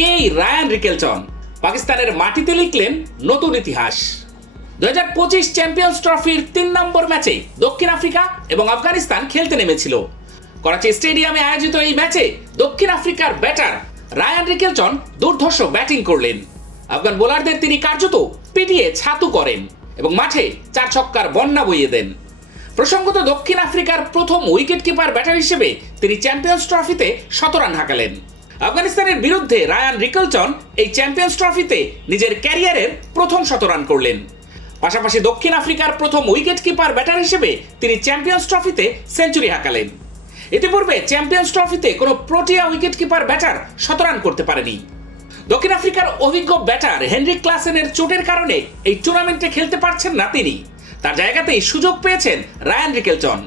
কে Ryan রিকেলচন? পাকিস্তানের মাটিতে লিখলেন নতুন ইতিহাস। দু হাজার পঁচিশ চ্যাম্পিয়ন্স ট্রফির তিন নম্বর ম্যাচে দক্ষিণ আফ্রিকা এবং আফগানিস্তান খেলতে নেমেছিল। করাচি স্টেডিয়ামে আয়োজিত এই ম্যাচে দক্ষিণ আফ্রিকার ব্যাটার রায়ান রিকেলচন দুর্ধর্ষ ব্যাটিং করলেন। আফগান বোলারদের তিনি কার্যত পিটিয়ে ছাতু করেন এবং মাঠে চার ছক্কার বন্যা বইয়ে দেন। প্রসঙ্গত দক্ষিণ আফ্রিকার প্রথম উইকেট কিপার ব্যাটার হিসেবে তিনি চ্যাম্পিয়ন্স ট্রফিতে শতরান হাঁকালেন। আফগানিস্তানের বিরুদ্ধে রায়ান রিকলচন এই চ্যাম্পিয়ন্স ট্রফিতে নিজের ক্যারিয়ারের প্রথম শতরান করলেন। পাশাপাশি দক্ষিণ আফ্রিকার প্রথম উইকেট কিপার ব্যাটার হিসেবে তিনি চ্যাম্পিয়ন্স ট্রফিতে সেঞ্চুরি হাঁকালেন। ইতিপূর্বে চ্যাম্পিয়ন্স ট্রফিতে কোনো প্রোটিয়া উইকেট কিপার ব্যাটার শতরান করতে পারেনি। দক্ষিণ আফ্রিকার অভিজ্ঞ ব্যাটার হেনরি ক্লাসেনের চোটের কারণে এই টুর্নামেন্টে খেলতে পারছেন না তিনি। তার জায়গাতেই সুযোগ পেয়েছেন রায়ান রিকেলচন।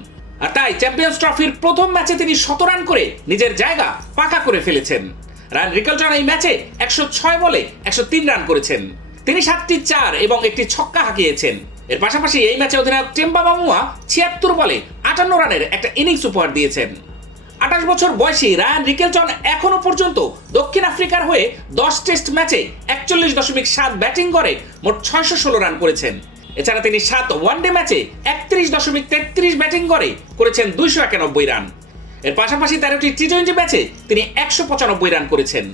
আর তাই চ্যাম্পিয়ন্স ট্রফির প্রথম ম্যাচে তিনি শত রান করে নিজের জায়গা পাকা করে ফেলেছেন। রায়ান রিকেলচন এই ম্যাচে একশো ছয় বলে একশো তিন রান করেছেন। তিনি সাতটি চার এবং একটি ছক্কা হাঁকিয়েছেন। এর পাশাপাশি এই ম্যাচে অধিনায়ক টেম্বা বামুয়া ছিয়াত্তর বলে আটান্ন রানের একটা ইনিংস উপহার দিয়েছেন। আঠাশ বছর বয়সী রায়ান রিকেলচন এখনও পর্যন্ত দক্ষিণ আফ্রিকার হয়ে দশ টেস্ট ম্যাচে একচল্লিশ দশমিক সাত ব্যাটিং করে মোট ছয়শো ষোলো রান করেছেন। এছাড়া তিনি সাত ওয়ানডে ম্যাচে একত্রিশ দশমিক তেত্রিশ ব্যাটিং করে, করেছেন দুইশো একানব্বই রান এর পাশাপাশি তেরোটি টি টোয়েন্টি ম্যাচে তিনি একশো পঁচানব্বই রান করেছেন।